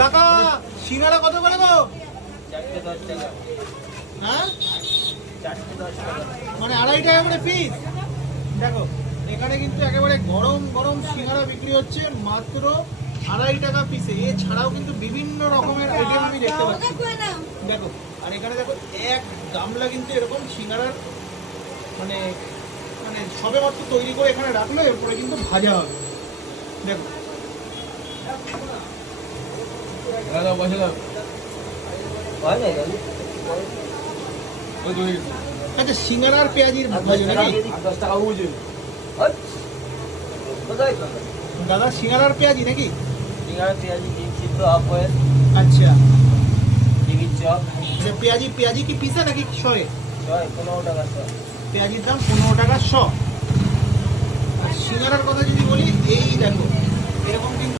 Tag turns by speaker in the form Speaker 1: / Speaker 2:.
Speaker 1: কাকা, সিঙ্গারা কত করে গো? হ্যাঁ? মানে আড়াই টাকা করে পিস দেখো, এখানে কিন্তু একেবারে গরম গরম সিঙ্গারা বিক্রি হচ্ছে মাত্র আড়াই টাকা পিসে এছাড়াও কিন্তু বিভিন্ন রকমের আইটেম আমি দেখতে পাচ্ছি। দেখো, আর এখানে দেখো, এক গামলা কিন্তু এরকম সিঙ্গারার মানে মানে সবে মাত্র তৈরি করে এখানে রাখল, এরপরে কিন্তু ভাজা হবে। দেখো
Speaker 2: দাদা বসে দাও।
Speaker 1: আচ্ছা সিঙ্গারার পেঁয়াজির? দাদা সিঙ্গারার পেঁয়াজি নাকি?
Speaker 3: সিঙ্গাড়া, পেঁয়াজি, ডিম সিদ্ধ, হাফ বয়েল,
Speaker 1: আচ্ছা।
Speaker 3: ডিমের চপ,
Speaker 1: যে পেঁয়াজি পেঁয়াজি কি পিসে নাকি শয়ে
Speaker 3: পনেরো টাকা শ।
Speaker 1: পেঁয়াজির দাম পনেরো টাকা শ আর সিঙ্গারার কথা যদি